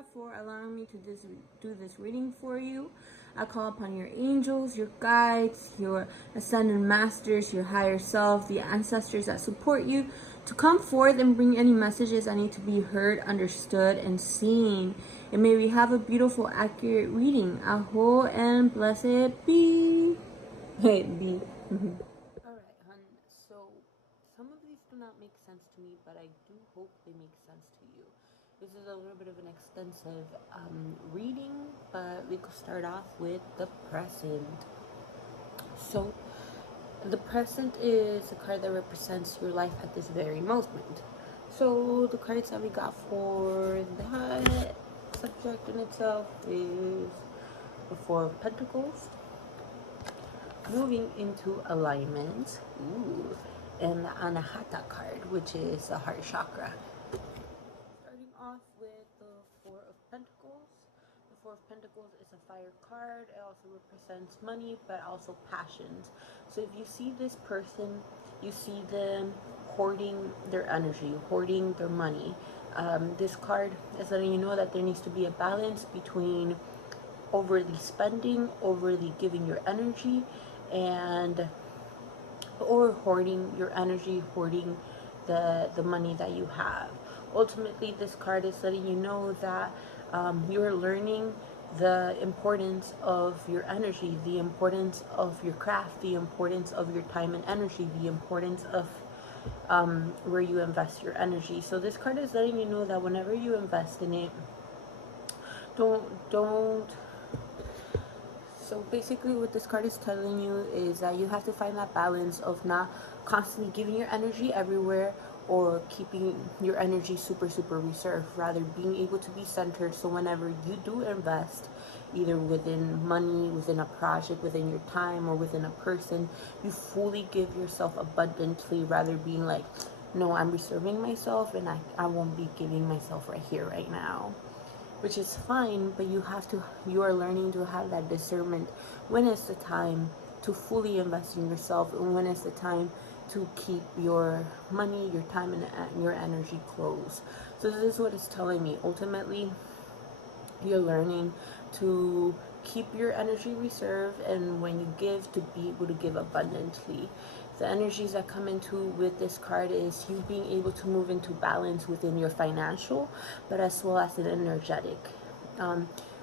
God for allowing me to do this reading for you. I call upon your angels, your guides, your ascended masters, your higher self, the ancestors that support you to come forth and bring any messages that need to be heard, understood, and seen. And may we have a beautiful, accurate reading. Aho and blessed be. Hey, be. Alright, hun. So, some of these do not make sense to me, but I do hope they make sense to you. This is a little bit of an extensive reading, but we could start off with the present. So, the present is a card that represents your life at this very moment. So, the cards that we got for that subject in itself is the Four of Pentacles, moving into alignment, and the Anahata card, which is the heart chakra. Starting off with the Four of Pentacles. The Four of Pentacles is a fire card. It also represents money, but also passions. So if you see this person, you see them hoarding their energy, hoarding their money. This card is letting you know that there needs to be a balance between overly spending, overly giving your energy, or hoarding your energy, hoarding the money that you have. Ultimately, this card is letting you know that you're learning the importance of your energy, the importance of your craft, the importance of your time and energy, the importance of where you invest your energy. So this card is letting you know that whenever you invest in it, don't. So basically what this card is telling you is that you have to find that balance of not constantly giving your energy everywhere or keeping your energy super reserved, rather being able to be centered. So whenever you do invest, either within money, within a project, within your time, or within a person, you fully give yourself abundantly, rather being like, no, I'm reserving myself and I won't be giving myself right here, right now. Which is fine, but you are learning to have that discernment when it's the time to fully invest in yourself and when it's the time to keep your money, your time, and your energy close. So this is what it's telling me. Ultimately, you're learning to keep your energy reserved, and when you give, to be able to give abundantly. The energies that come into with this card is you being able to move into balance within your financial, but as well as an energetic.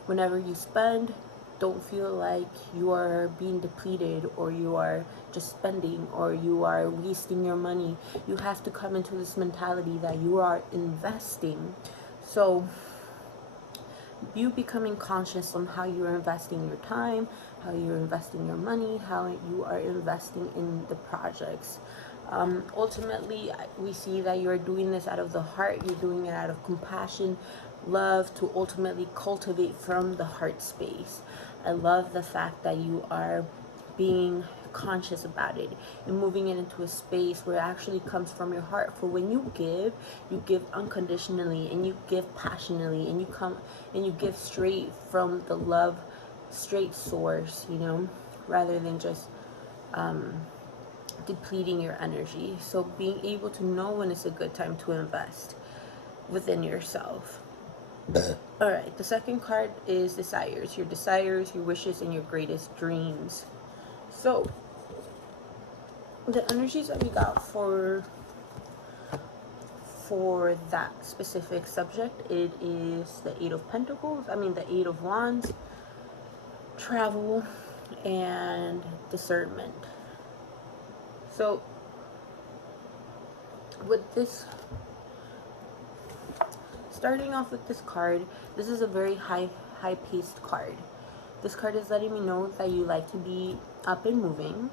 Whenever you spend, don't feel like you are being depleted, or you are just spending, or you are wasting your money. You have to come into this mentality that you are investing. So you becoming conscious on how you're investing your time, how you're investing your money, how you are investing in the projects. Ultimately, we see that you're doing this out of the heart. You're doing it out of compassion, love, to ultimately cultivate from the heart space. I love the fact that you are being conscious about it and moving it into a space where it actually comes from your heart. For when you give unconditionally, and you give passionately, and you give straight from the love, straight source, rather than just depleting your energy. So being able to know when it's a good time to invest within yourself. All right, the second card is desires, your wishes, and your greatest dreams. So the energies that we got for that specific subject, it is the Eight of Pentacles, the Eight of Wands, travel, and discernment. So with this, starting off with this card, this is a very high-paced card. This card is letting me know that you like to be up and moving.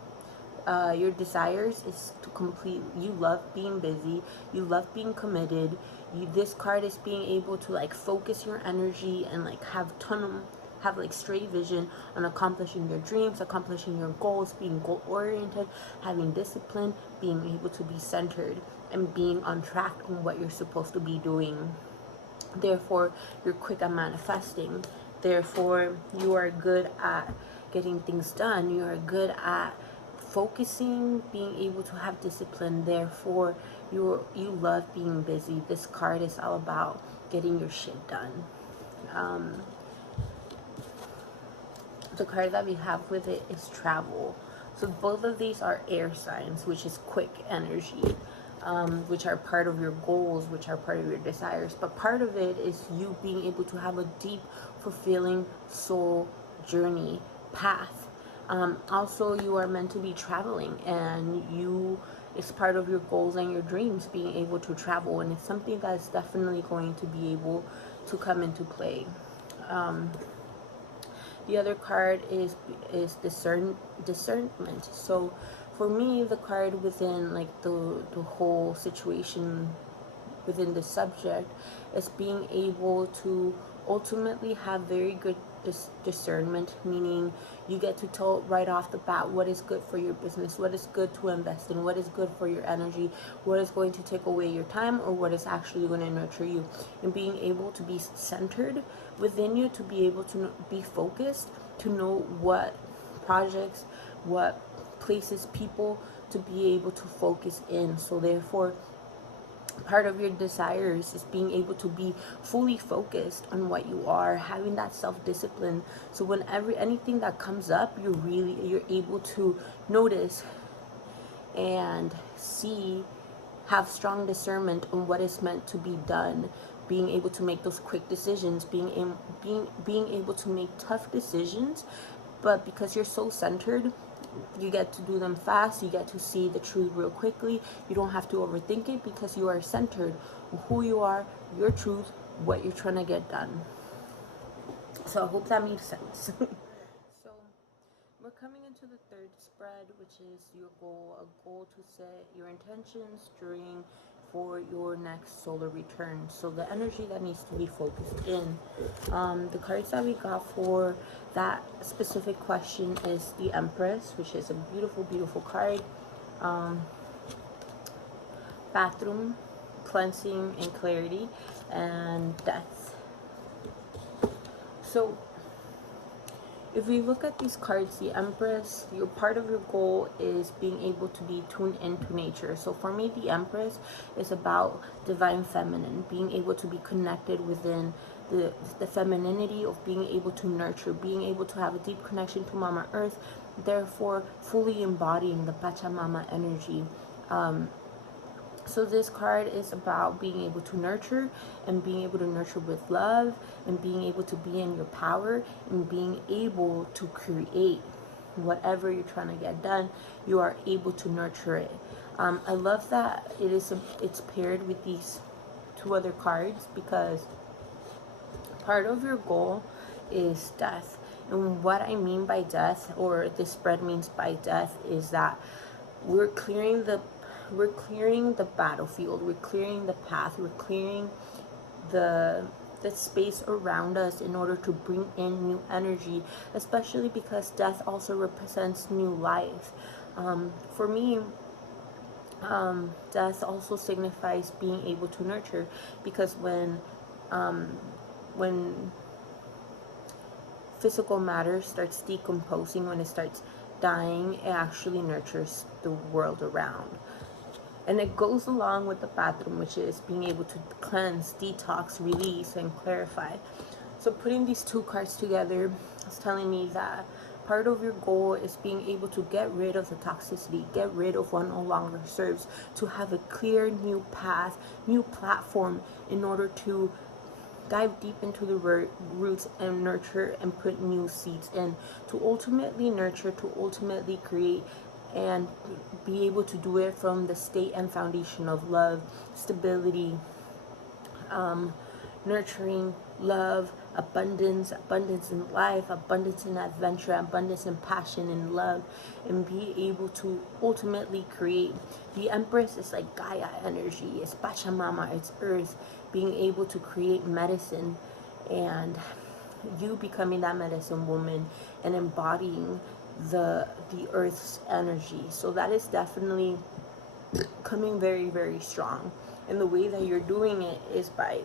Your desires is to complete. You love being busy. You love being committed. This card is being able to focus your energy and have straight vision on accomplishing your dreams, accomplishing your goals, being goal oriented, having discipline, being able to be centered, and being on track on what you're supposed to be doing. Therefore, you're quick at manifesting. Therefore, you are good at getting things done. You are good at focusing, being able to have discipline. Therefore, you love being busy. This card is all about getting your shit done. The card that we have with it is travel. So both of these are air signs, which is quick energy, which are part of your goals, which are part of your desires. But part of it is you being able to have a deep, fulfilling soul journey path. Also, you are meant to be traveling, and it's part of your goals and your dreams being able to travel, and it's something that's definitely going to be able to come into play. The other card is discernment. So for me, the card within like the whole situation within the subject is being able to ultimately have very good discernment, meaning you get to tell right off the bat what is good for your business, what is good to invest in, what is good for your energy, what is going to take away your time, or what is actually going to nurture you. And being able to be centered within you, to be able to be focused, to know what projects, what places, people to be able to focus in. So therefore, part of your desires is being able to be fully focused on what you are, having that self-discipline, so whenever anything that comes up, you're able to notice and see, have strong discernment on what is meant to be done, being able to make those quick decisions, being able to make tough decisions, but because you're so centered, you get to do them fast, you get to see the truth real quickly, you don't have to overthink it because you are centered on who you are, your truth, what you're trying to get done. So I hope that makes sense. So we're coming into the third spread, which is your goal, a goal to set your intentions for your next solar return. So the energy that needs to be focused in. The cards that we got for that specific question is the Empress, which is a beautiful, beautiful card. Bathroom, cleansing and clarity, and death. So if we look at these cards, the Empress, your part of your goal is being able to be tuned into nature. So for me, the Empress is about divine feminine, being able to be connected within the femininity of being able to nurture, being able to have a deep connection to Mama Earth, therefore fully embodying the Pachamama energy. So this card is about being able to nurture, and being able to nurture with love, and being able to be in your power, and being able to create whatever you're trying to get done. You are able to nurture it. I love that it's paired with these two other cards, because part of your goal is death. And what I mean by death, or this spread means by death, is that we're clearing the battlefield, we're clearing the path, we're clearing the space around us in order to bring in new energy, especially because death also represents new life. For me, death also signifies being able to nurture, because when physical matter starts decomposing, when it starts dying, it actually nurtures the world around. And it goes along with the bathroom, which is being able to cleanse, detox, release, and clarify. So putting these two cards together is telling me that part of your goal is being able to get rid of the toxicity, get rid of what no longer serves, to have a clear new path, new platform, in order to dive deep into the roots and nurture and put new seeds in, to ultimately nurture, to ultimately create, and be able to do it from the state and foundation of love, stability, nurturing, love, abundance in life, abundance in adventure, abundance in passion and love, and be able to ultimately create. The Empress is like Gaia energy, it's Pachamama, it's earth, being able to create medicine, and you becoming that medicine woman and embodying the earth's energy. So that is definitely coming very, very strong. And the way that you're doing it is by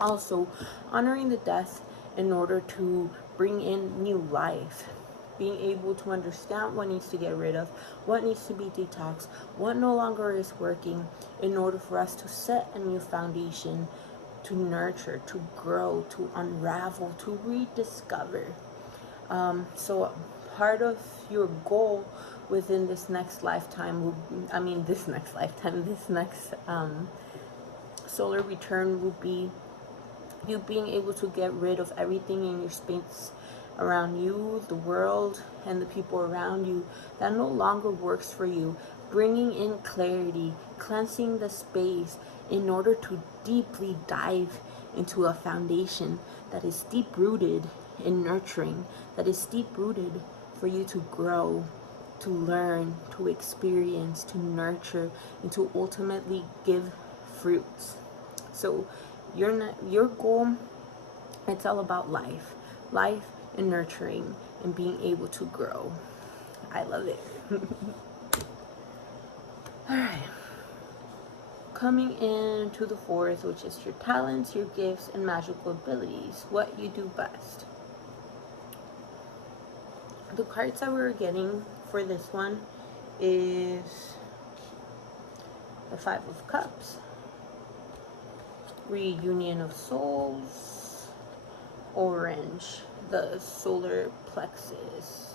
also honoring the death in order to bring in new life, being able to understand what needs to get rid of, what needs to be detoxed, what no longer is working, in order for us to set a new foundation nurture, to grow, to unravel, to rediscover. So part of your goal within this next lifetime will, this next lifetime, this next solar return will be you being able to get rid of everything in your space around you, the world, and the people around you that no longer works for you, bringing in clarity, cleansing the space in order to deeply dive into a foundation that is deep rooted in nurturing, that is deep rooted for you to grow, to learn, to experience, to nurture, and to ultimately give fruits. So your goal, it's all about life and nurturing and being able to grow. I love it. All right, coming into the fourth, which is your talents, your gifts, and magical abilities, what you do best. The cards that we're getting for this one is the Five of Cups, Reunion of Souls, Orange, the solar plexus,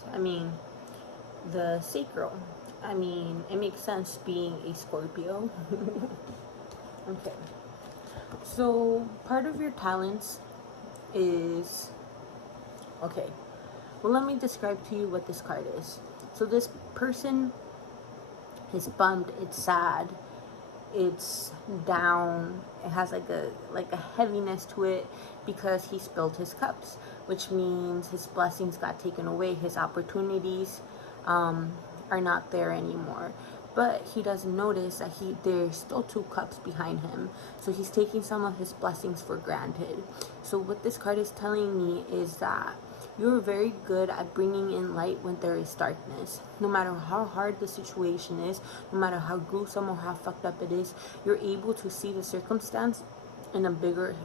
the sacral. It makes sense being a Scorpio. Okay, so part of your talents is, okay, well, let me describe to you what this card is. So this person is bummed, it's sad, it's down, it has like a heaviness to it because he spilled his cups, which means his blessings got taken away, his opportunities are not there anymore. But he doesn't notice that there's still 2 cups behind him, so he's taking some of his blessings for granted. So what this card is telling me is that you're very good at bringing in light when there is darkness. No matter how hard the situation is, no matter how gruesome or how fucked up it is, you're able to see the circumstance in a bigger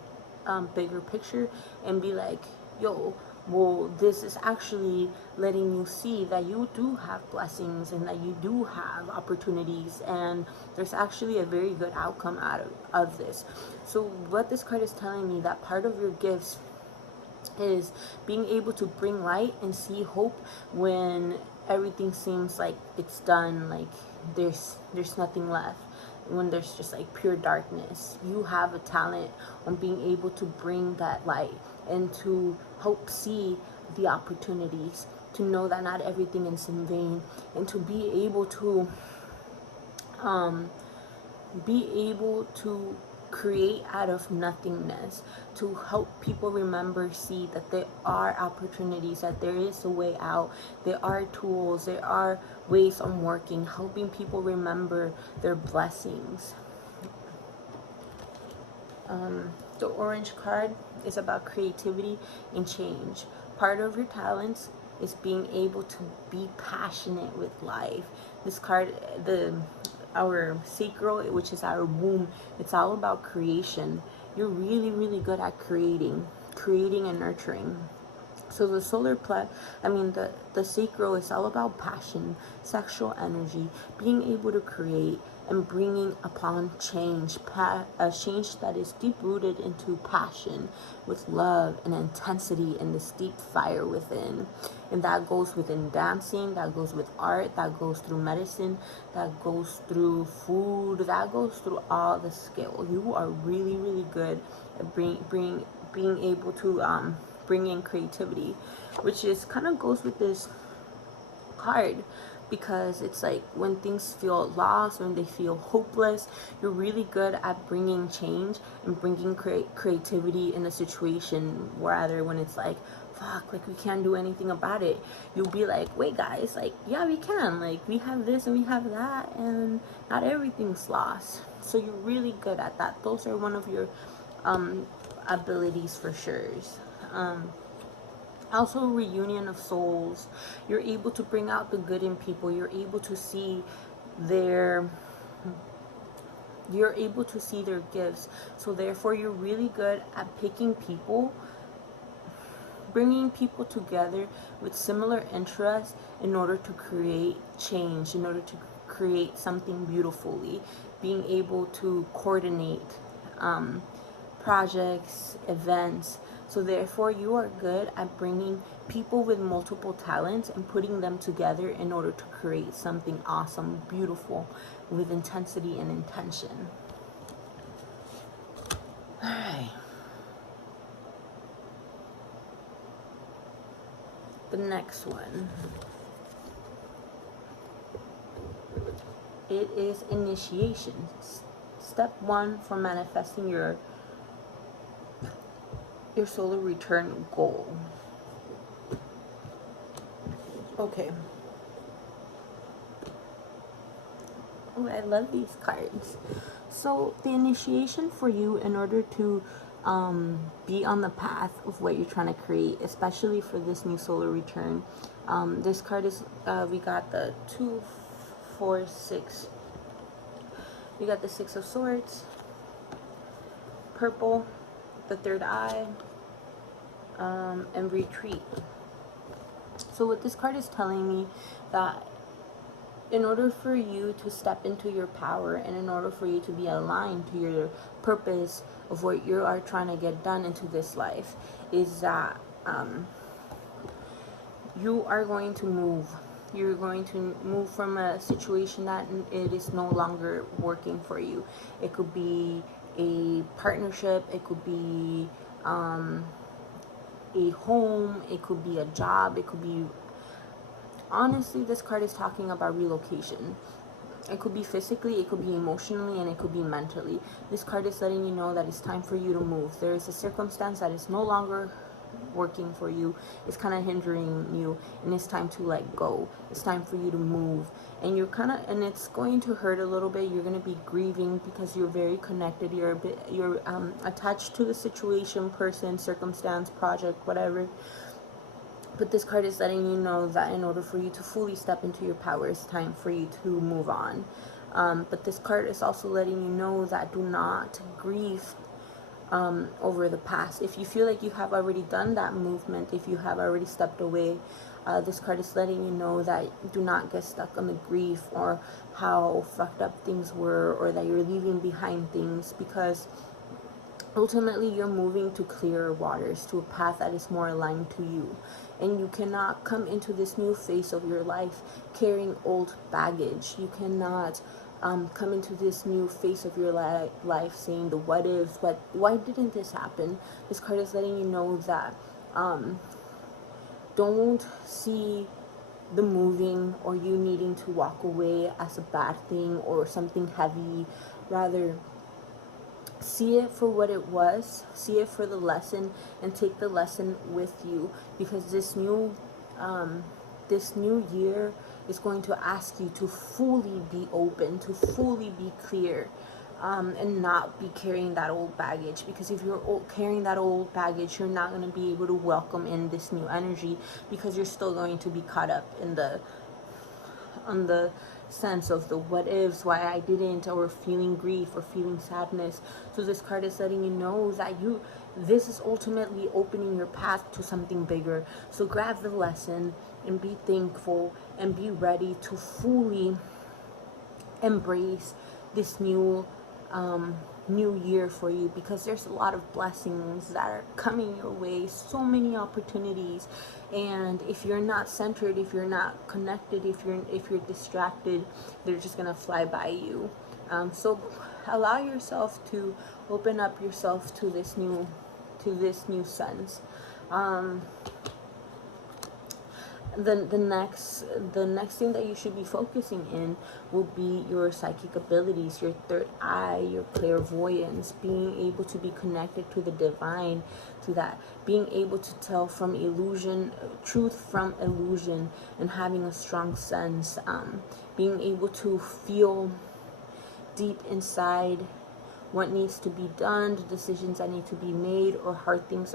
picture and be like, yo, well, this is actually letting you see that you do have blessings and that you do have opportunities, and there's actually a very good outcome out of this. So what this card is telling me, that part of your gifts is being able to bring light and see hope when everything seems like it's done, like there's nothing left, when there's just like pure darkness. You have a talent on being able to bring that light and to help see the opportunities, to know that not everything is in vain, and to be able to create out of nothingness, to help people remember, see that there are opportunities, that there is a way out, there are tools, there are ways on working, helping people remember their blessings. The orange card is about creativity and change. Part of your talents is being able to be passionate with life. This card, our sacral, which is our womb, it's all about creation. You're really, really good at creating and nurturing. So the the sacral is all about passion, sexual energy, being able to create and bringing upon change, a change that is deep rooted into passion, with love and intensity and this deep fire within. And that goes within dancing, that goes with art, that goes through medicine, that goes through food, that goes through all the skill. You are really, really good at being able to bring in creativity, which is kind of goes with this card, because it's like when things feel lost, when they feel hopeless, you're really good at bringing change and bringing creativity in a situation. Rather, when it's like, fuck, like we can't do anything about it, you'll be like, wait guys, like yeah, we can, like we have this and we have that, and not everything's lost. So you're really good at that. Those are one of your abilities for sure. Also, reunion of souls. You're able to bring out the good in people. You're able to see their gifts. So therefore, you're really good at picking people, bringing people together with similar interests in order to create change, in order to create something beautifully, being able to coordinate projects, events. So therefore you are good at bringing people with multiple talents and putting them together in order to create something awesome, beautiful, with intensity and intention. All right. The next one. It is initiation. Step 1 for manifesting your solar return goal. Okay. Oh, I love these cards. So the initiation for you, in order to be on the path of what you're trying to create, especially for this new solar return, this card is we got the 2, 4, 6. We got the 6 of Swords, purple, the third eye, and retreat. So what this card is telling me, that in order for you to step into your power, and in order for you to be aligned to your purpose of what you are trying to get done into this life, is that you are going to move. You're going to move from a situation that it is no longer working for you. It could be a partnership, it could be a home, it could be a job, it could be, honestly, this card is talking about relocation. It could be physically, it could be emotionally, and it could be mentally. This card is letting you know that it's time for you to move. There is a circumstance that is no longer working for you, it's kind of hindering you, and it's time to let go. It's time for you to move, and you're kind of, and it's going to hurt a little bit. You're going to be grieving because you're very connected, you're attached to the situation, person, circumstance, project, whatever. But this card is letting you know that in order for you to fully step into your power, it's time for you to move on. But this card is also letting you know that do not grieve over the past. If you feel like you have already done that movement, if you have already stepped away, this card is letting you know that do not get stuck on the grief or how fucked up things were, or that you're leaving behind things, because ultimately you're moving to clearer waters, to a path that is more aligned to you. And you cannot come into this new phase of your life carrying old baggage. You cannot come into this new phase of your life saying the what ifs, why didn't this happen? This card is letting you know that don't see the moving or you needing to walk away as a bad thing or something heavy. Rather, see it for what it was, see it for the lesson, and take the lesson with you, because this new year is going to ask you to fully be open, to fully be clear, and not be carrying that old baggage. Because if you're carrying that old baggage, you're not going to be able to welcome in this new energy, because you're still going to be caught up in on the sense of the what ifs, why I didn't, or feeling grief or feeling sadness. So this card is letting you know that this is ultimately opening your path to something bigger. So grab the lesson and be thankful and be ready to fully embrace this new year for you, because there's a lot of blessings that are coming your way, so many opportunities. And if you're not centered, if you're not connected, if you're distracted, they're just gonna fly by you. So allow yourself to open up yourself to this new sense. The next thing that you should be focusing in will be your psychic abilities, your third eye, your clairvoyance, being able to be connected to the divine, to that, being able to tell from illusion, truth from illusion, and having a strong sense, being able to feel deep inside what needs to be done, the decisions that need to be made, or how things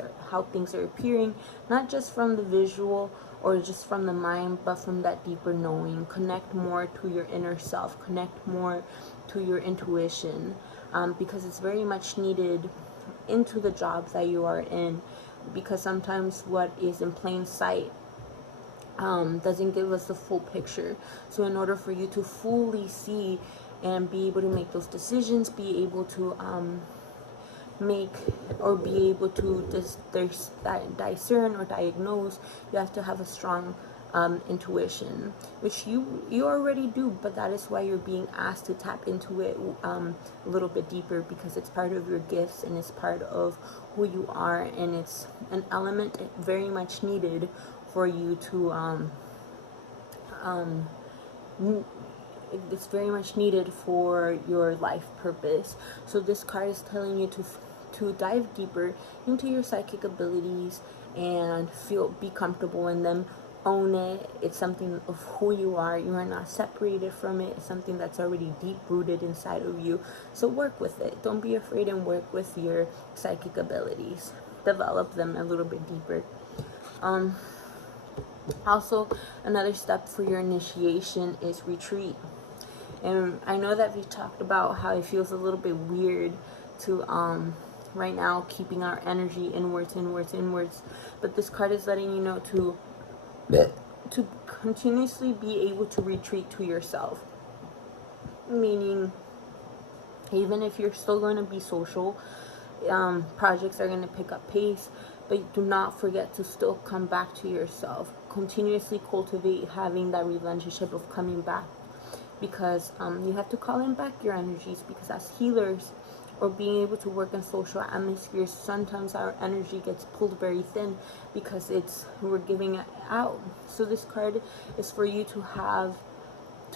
are appearing, not just from the visual or just from the mind, but from that deeper knowing. Connect more to your inner self, connect more to your intuition, because it's very much needed into the jobs that you are in, because sometimes what is in plain sight doesn't give us the full picture. So in order for you to fully see and be able to make those decisions, be able to make or be able to discern or diagnose, you have to have a strong intuition, which you already do, but that is why you're being asked to tap into it a little bit deeper, because it's part of your gifts and it's part of who you are, and it's an element very much needed for you to it's very much needed for your life purpose. So this card is telling you to dive deeper into your psychic abilities and be comfortable in them. Own it. It's something of who you are. You are not separated from it. It's something that's already deep rooted inside of you. So work with it. Don't be afraid, and work with your psychic abilities. Develop them a little bit deeper. Also, another step for your initiation is retreat. And I know that we talked about how it feels a little bit weird to right now keeping our energy inwards, but this card is letting you know to continuously be able to retreat to yourself. Meaning, even if you're still going to be social, projects are going to pick up pace, but do not forget to still come back to yourself. Continuously cultivate having that relationship of coming back, because you have to call in back your energies, because as healers or being able to work in social atmospheres, sometimes our energy gets pulled very thin because we're giving it out. So this card is for you to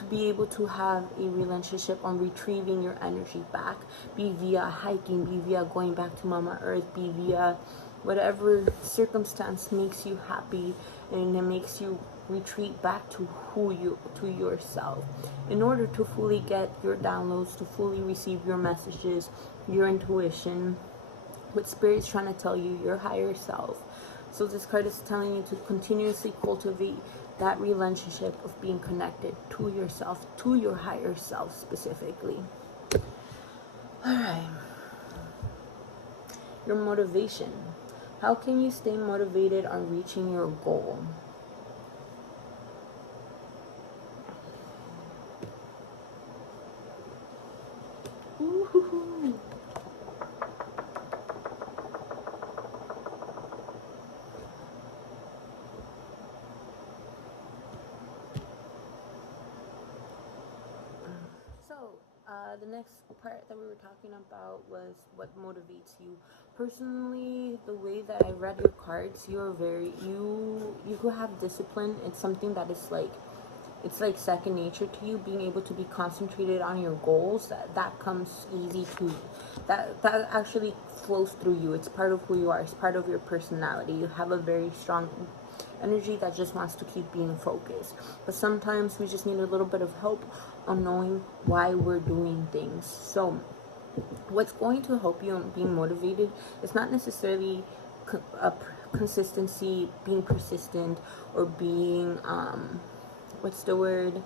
be able to have a relationship on retrieving your energy back, be via hiking, be via going back to Mama Earth, be via whatever circumstance makes you happy, and it makes you retreat back to yourself, in order to fully get your downloads, to fully receive your messages, your intuition, what spirit's trying to tell you, your higher self. So this card is telling you to continuously cultivate that relationship of being connected to yourself, to your higher self specifically. All right. Your motivation. How can you stay motivated on reaching your goal? Ooh. So, the next part that we were talking about was what motivates you. Personally, the way that I read your cards, you could have discipline. It's something that is like, it's like second nature to you. Being able to be concentrated on your goals, that comes easy to you. That actually flows through you. It's part of who you are. It's part of your personality. You have a very strong energy that just wants to keep being focused, but sometimes we just need a little bit of help on knowing why we're doing things. So what's going to help you in being motivated is not necessarily consistency, being persistent, or being what's the word,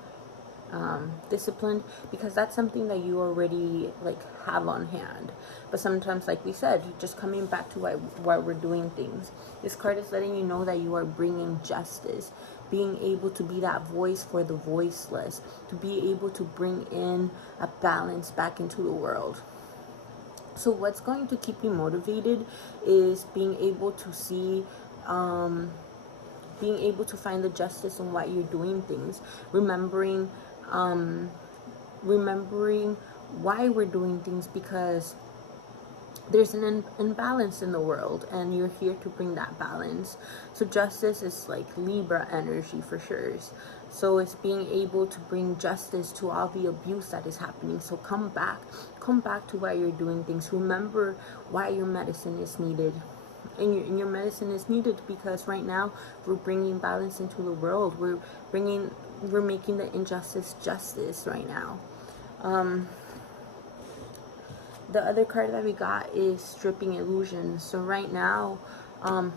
disciplined, because that's something that you already like have on hand. But sometimes, like we said, just coming back to why we're doing things. This card is letting you know that you are bringing justice, being able to be that voice for the voiceless, to be able to bring in a balance back into the world. So what's going to keep you motivated is being able to see, being able to find the justice in why you're doing things, remembering why we're doing things, because there's an imbalance in the world, and you're here to bring that balance. So justice is like Libra energy for sure. So it's being able to bring justice to all the abuse that is happening. So come back to why you're doing things. Remember why your medicine is needed. And your medicine is needed because right now we're bringing balance into the world. We're making the injustice justice right now. The other card that we got is stripping illusions. So right now,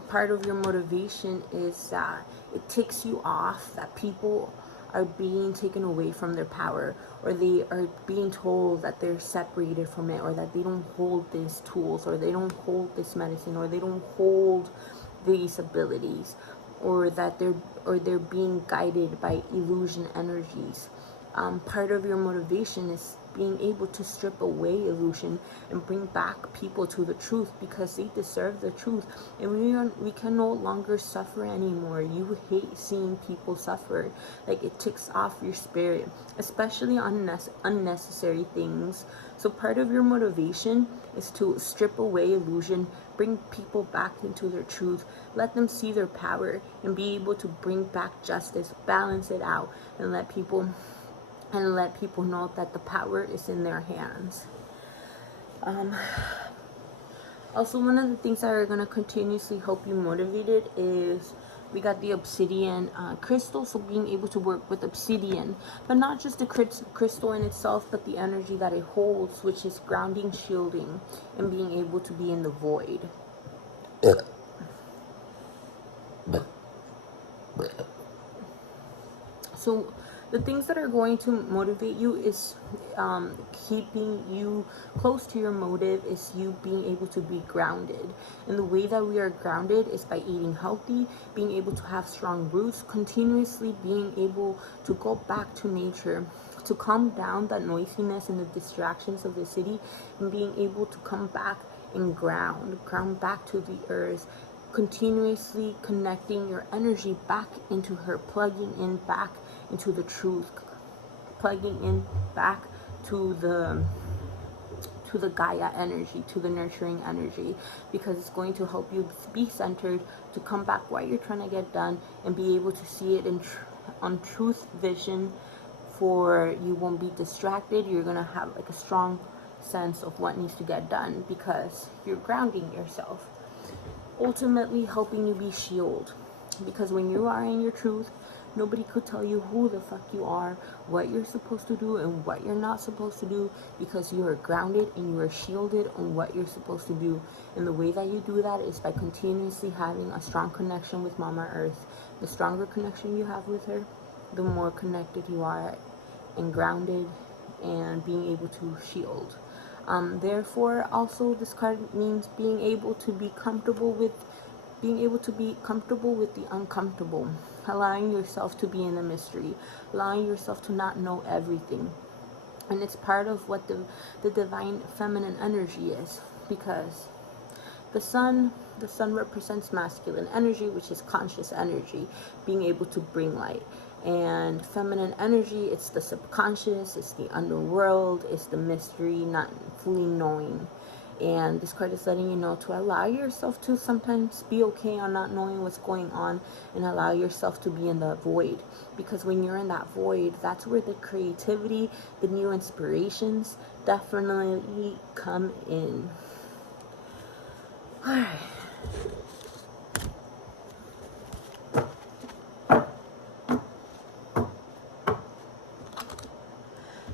part of your motivation is that it takes you off that people are being taken away from their power, or they are being told that they're separated from it, or that they don't hold these tools, or they don't hold this medicine, or they don't hold these abilities, or that they're being guided by illusion energies. Part of your motivation is being able to strip away illusion and bring back people to the truth, because they deserve the truth. And we can no longer suffer anymore. You hate seeing people suffer. Like, it ticks off your spirit, especially on unnecessary things. So part of your motivation is to strip away illusion, bring people back into their truth, let them see their power, and be able to bring back justice, balance it out, and let people know that the power is in their hands. Also, one of the things that are going to continuously help you motivated is, we got the obsidian crystal. So being able to work with obsidian, but not just the crystal in itself, but the energy that it holds, which is grounding, shielding, and being able to be in the void. So the things that are going to motivate you is keeping you close to your motive, is you being able to be grounded. And the way that we are grounded is by eating healthy, being able to have strong roots, continuously being able to go back to nature, to calm down that noisiness and the distractions of the city, and being able to come back and ground back to the earth, continuously connecting your energy back into her, plugging in back into the truth, plugging in back to the Gaia energy, to the nurturing energy, because it's going to help you be centered, to come back what you're trying to get done, and be able to see it on truth vision. For you won't be distracted. You're gonna have like a strong sense of what needs to get done, because you're grounding yourself, ultimately helping you be shielded. Because when you are in your truth, nobody could tell you who the fuck you are, what you're supposed to do, and what you're not supposed to do, because you are grounded and you are shielded on what you're supposed to do. And the way that you do that is by continuously having a strong connection with Mama Earth. The stronger connection you have with her, the more connected you are and grounded and being able to shield. Therefore, also, this card means being able to be comfortable with the uncomfortable, allowing yourself to be in the mystery, allowing yourself to not know everything. And it's part of what the divine feminine energy is, because the sun represents masculine energy, which is conscious energy, being able to bring light. And feminine energy, it's the subconscious, it's the underworld, it's the mystery, not fully knowing. And this card is letting you know to allow yourself to sometimes be okay on not knowing what's going on, and allow yourself to be in the void. Because when you're in that void, that's where the creativity, the new inspirations definitely come in. Alright.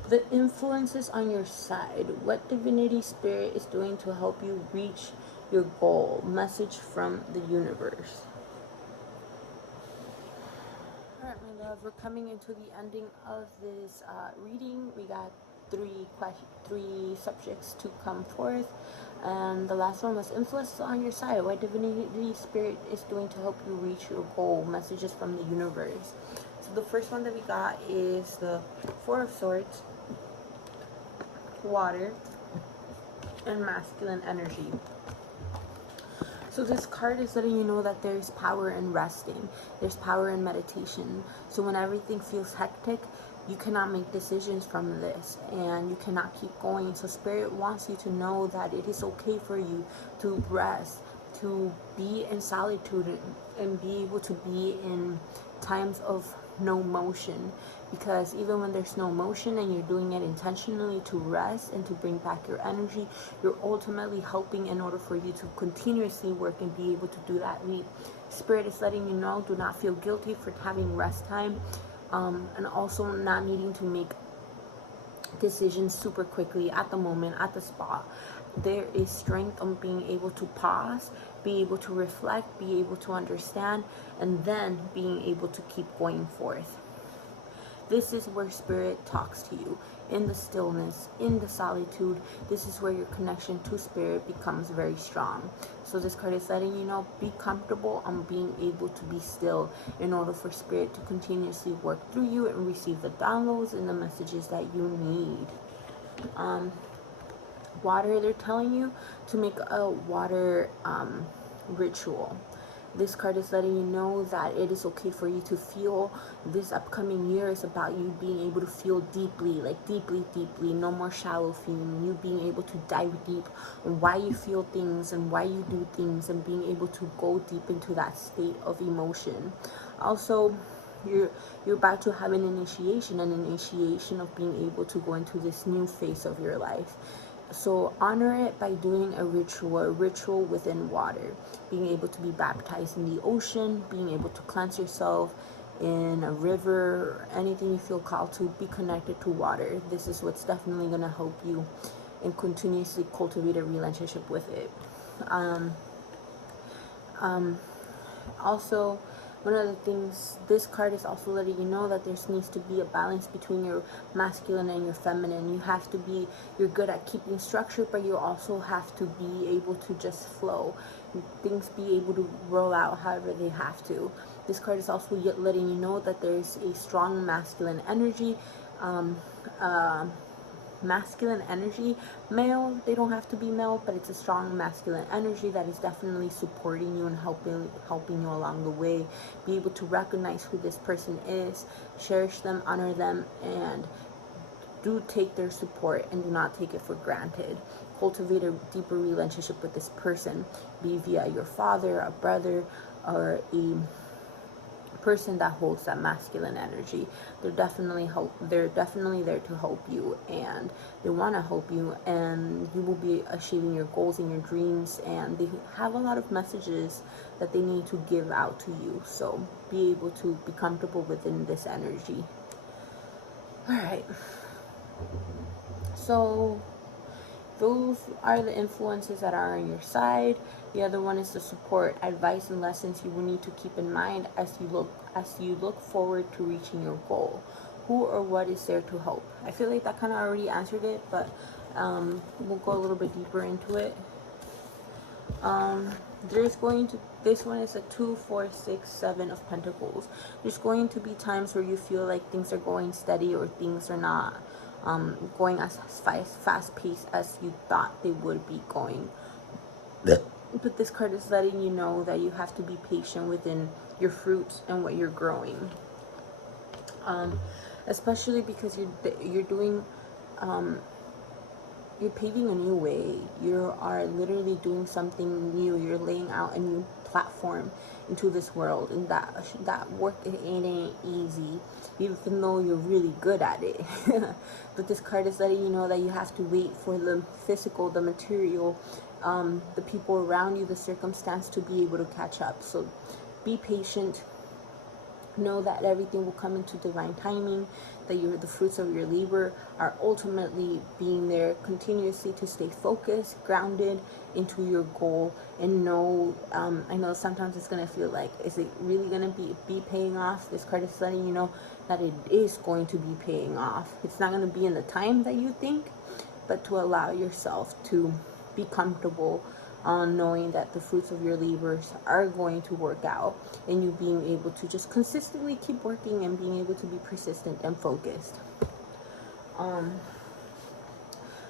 The influences on your side. What divinity spirit is doing to help you reach your goal? Message from the universe. Alright, my love, we're coming into the ending of this reading. We got three subjects to come forth, and the last one was influences on your side. What divinity spirit is doing to help you reach your goal? Messages from the universe. So the first one that we got is the Four of Swords, water, and masculine energy. So this card is letting you know that there's power in resting, there's power in meditation. So when everything feels hectic, you cannot make decisions from this, and you cannot keep going. So Spirit wants you to know that it is okay for you to rest, to be in solitude, and be able to be in times of no motion. Because even when there's no motion and you're doing it intentionally to rest and to bring back your energy, you're ultimately helping in order for you to continuously work and be able to do that leap. Spirit is letting you know, do not feel guilty for having rest time, and also not needing to make decisions super quickly at the moment, at the spot. There is strength on being able to pause, be able to reflect, be able to understand, and then being able to keep going forth. This is where Spirit talks to you, in the stillness, in the solitude. This is where your connection to Spirit becomes very strong. So this card is letting you know, be comfortable on being able to be still in order for Spirit to continuously work through you and receive the downloads and the messages that you need. Water, they're telling you to make a water ritual. This card is letting you know that it is okay for you to feel. This upcoming year is about you being able to feel deeply, like deeply. No more shallow feeling. You being able to dive deep on why you feel things and why you do things, and being able to go deep into that state of emotion. Also, you're about to have an initiation of being able to go into this new phase of your life. So honor it by doing a ritual within water, being able to be baptized in the ocean, being able to cleanse yourself in a river, anything you feel called to. Be connected to water. This is what's definitely going to help you and continuously cultivate a relationship with it. Also, one of the things, this card is also letting you know that there needs to be a balance between your masculine and your feminine. You have to be, you're good at keeping structure, but you also have to be able to just flow. Things be able to roll out however they have to. This card is also letting you know that there's a strong masculine energy. Masculine energy, male, they don't have to be male, but it's a strong masculine energy that is definitely supporting you and helping you along the way. Be able to recognize who this person is, cherish them, honor them, and do take their support and do not take it for granted. Cultivate a deeper relationship with this person, be via your father, a brother, or a person that holds that masculine energy. They're definitely there to help you, and they want to help you, and you will be achieving your goals and your dreams, and they have a lot of messages that they need to give out to you. So be able to be comfortable within this energy. All right, so those are the influences that are on your side. The other one is the support, advice, and lessons you will need to keep in mind as you look forward to reaching your goal. Who or what is there to help? I feel like that kind of already answered it, but we'll go a little bit deeper into it. This one is a 2, 4, 6, 7 of Pentacles. There's going to be times where you feel like things are going steady, or things are not going as fast paced as you thought they would be going. But this card is letting you know that you have to be patient within your fruits and what you're growing. Especially because you're doing, you're paving a new way. You are literally doing something new. You're laying out a new platform into this world, and that work, it ain't easy, even though you're really good at it. But this card is letting you know that you have to wait for the physical, the material, the people around you, the circumstance to be able to catch up. So be patient. Know that everything will come into divine timing, that the fruits of your labor are ultimately being there continuously to stay focused, grounded into your goal, and know, I know sometimes it's going to feel like, is it really going to be paying off? This card is letting you know that it is going to be paying off. It's not going to be in the time that you think, but to allow yourself to be comfortable on knowing that the fruits of your labors are going to work out, and you being able to just consistently keep working and being able to be persistent and focused.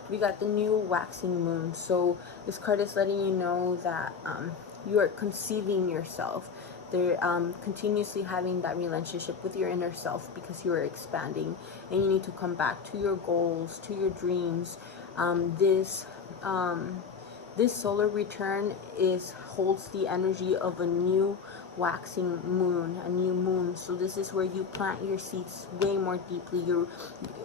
We got the new waxing moon. So this card is letting you know that you are conceiving yourself. They're continuously having that relationship with your inner self, because you are expanding and you need to come back to your goals, to your dreams. This solar return holds the energy of a new waxing moon, a new moon. So this is where you plant your seeds way more deeply.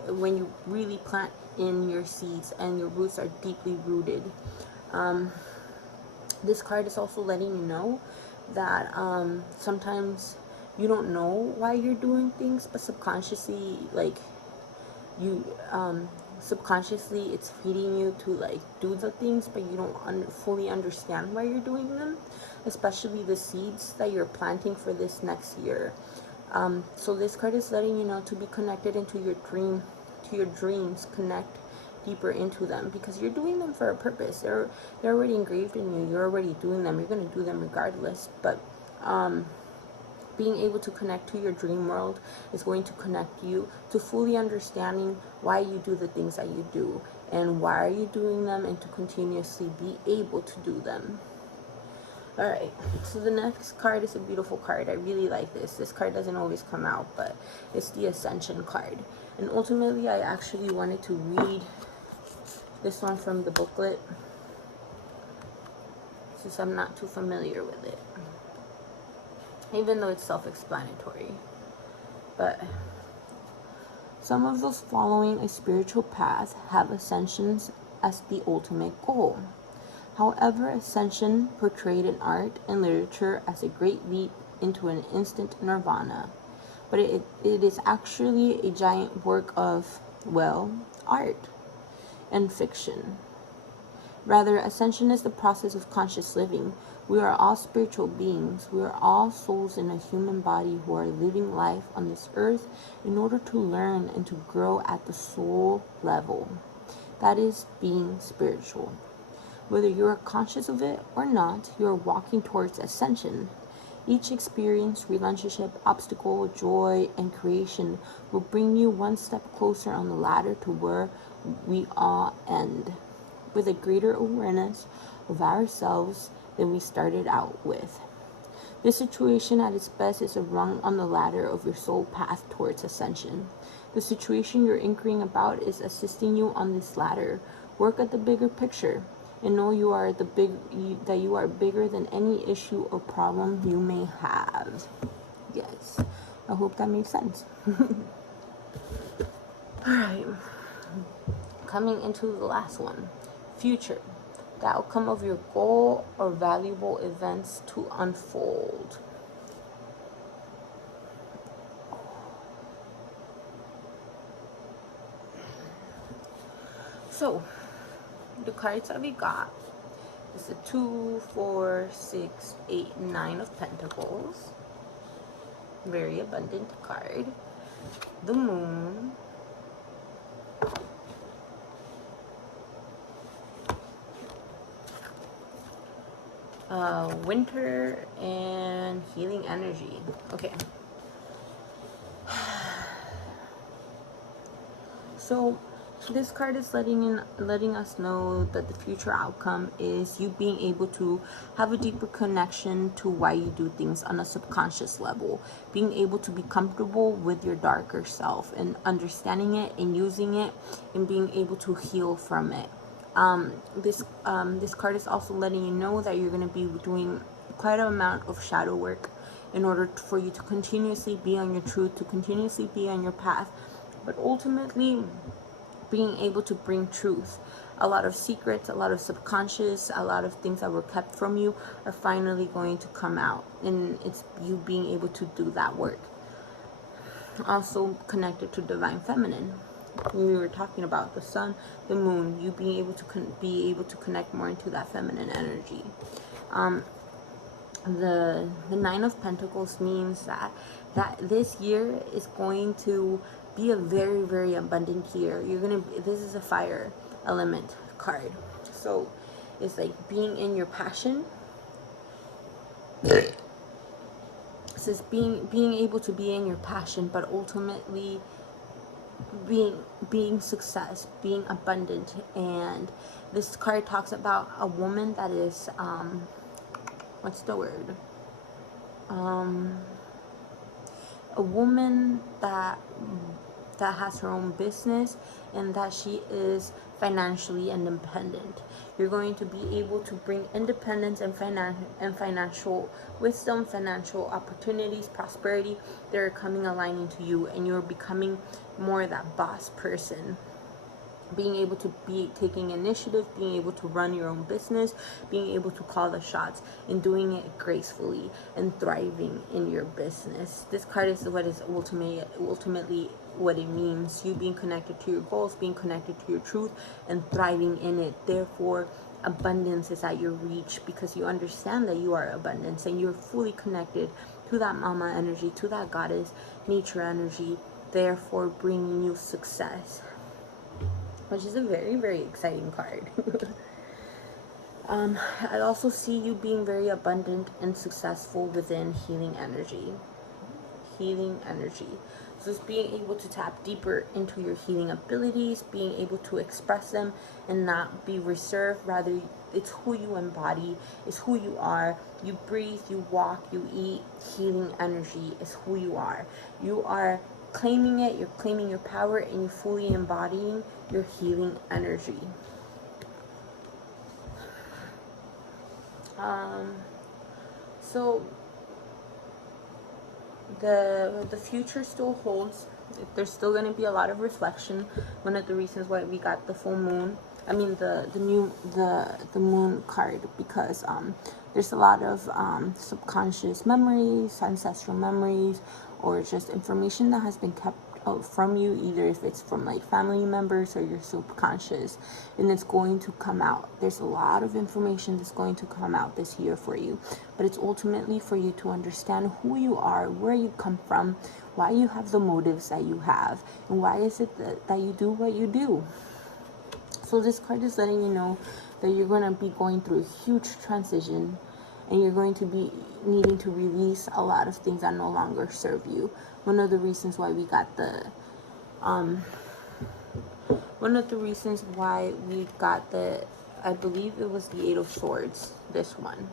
When you really plant in your seeds and your roots are deeply rooted. This card is also letting you know that sometimes you don't know why you're doing things, but subconsciously, subconsciously it's feeding you to do the things, but you don't fully understand why you're doing them, especially the seeds that you're planting for this next year. So this card is letting you know to be connected into your dreams, connect deeper into them, because you're doing them for a purpose. They're already engraved in you. You're already doing them. You're going to do them regardless. But being able to connect to your dream world is going to connect you to fully understanding why you do the things that you do. and why are you doing them, and to continuously be able to do them. Alright, so the next card is a beautiful card. I really like this. This card doesn't always come out, but it's the Ascension card. And ultimately, I actually wanted to read this one from the booklet, since I'm not too familiar with it, even though it's self-explanatory. But some of those following a spiritual path have ascensions as the ultimate goal. However, ascension portrayed in art and literature as a great leap into an instant nirvana. But it is actually a giant work of, well, art and fiction. Rather, ascension is the process of conscious living. We are all spiritual beings. We are all souls in a human body who are living life on this earth in order to learn and to grow at the soul level. That is being spiritual. Whether you are conscious of it or not, you are walking towards ascension. Each experience, relationship, obstacle, joy, and creation will bring you one step closer on the ladder to where we all end, with a greater awareness of ourselves than we started out with. This situation at its best is a rung on the ladder of your soul path towards ascension. The situation you're inquiring about is assisting you on this ladder. Work at the bigger picture, and know that you are bigger than any issue or problem you may have. Yes, I hope that makes sense. Alright, coming into the last one. Future, the outcome of your goal or valuable events to unfold. So, the cards that we got is a 2, 4, 6, 8, 9 of Pentacles. Very abundant card. The Moon. Winter and healing energy. Okay. So this card is letting us know that the future outcome is you being able to have a deeper connection to why you do things on a subconscious level, being able to be comfortable with your darker self and understanding it and using it and being able to heal from it. This card is also letting you know that you're going to be doing quite an amount of shadow work in order for you to continuously be on your truth, to continuously be on your path, but ultimately being able to bring truth. A lot of secrets, a lot of subconscious, a lot of things that were kept from you are finally going to come out, and it's you being able to do that work. Also connected to divine feminine. We were talking about the sun, the moon, you being able to be able to connect more into that feminine energy. The Nine of Pentacles means that this year is going to be a very, very abundant year. This is a fire element card, so it's like being in your passion. It says being able to be in your passion, but ultimately being success, being abundant. And this card talks about a woman that is what's the word? A woman that has her own business and that she is financially independent. You're going to be able to bring independence and financial wisdom, financial opportunities, prosperity. They're coming aligning to you, and you're becoming more that boss person. Being able to be taking initiative, being able to run your own business, being able to call the shots, and doing it gracefully and thriving in your business. This card is what is ultimately what it means. You being connected to your goals, being connected to your truth, and thriving in it. Therefore, abundance is at your reach because you understand that you are abundance and you're fully connected to that mama energy, to that goddess nature energy, therefore bringing you success, which is a very, very exciting card. I also see you being very abundant and successful within healing energy. Healing energy. So it's being able to tap deeper into your healing abilities, being able to express them and not be reserved. Rather, it's who you embody, it's who you are. You breathe, you walk, you eat. Healing energy is who you are. You are claiming it, you're claiming your power, and you're fully embodying your healing energy. So the future still holds. There's still going to be a lot of reflection. One of the reasons why we got the full moon, I mean the moon card, because there's a lot of subconscious memories, ancestral memories, or just information that has been kept from you, either if it's from like family members or your subconscious, and it's going to come out. There's a lot of information that's going to come out this year for you, but it's ultimately for you to understand who you are, where you come from, why you have the motives that you have, and why is it that you do what you do. So this card is letting you know that you're going to be going through a huge transition, and you're going to be needing to release a lot of things that no longer serve you. One of the reasons why we got the I believe it was the 8 of Swords, this one.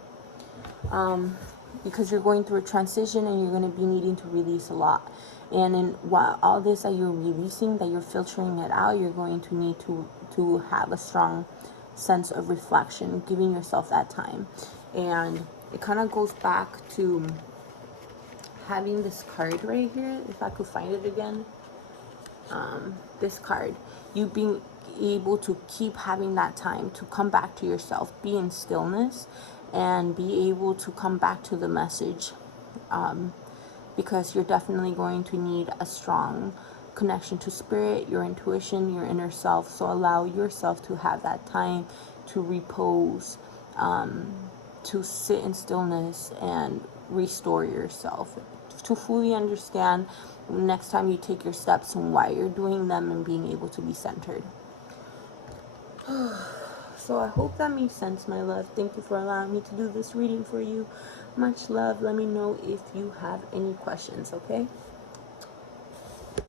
Because you're going through a transition and you're going to be needing to release a lot. And in while all this that you're releasing, that you're filtering it out, you're going to need to have a strong sense of reflection, giving yourself that time. And it kind of goes back to having this card right here, if I could find it again. This card, you being able to keep having that time to come back to yourself, be in stillness, and be able to come back to the message, because you're definitely going to need a strong connection to spirit, your intuition, your inner self. So allow yourself to have that time to repose, to sit in stillness and restore yourself, to fully understand next time you take your steps and why you're doing them, and being able to be centered. So I hope that made sense, my love. Thank you for allowing me to do this reading for you. Much love. Let me know if you have any questions, okay?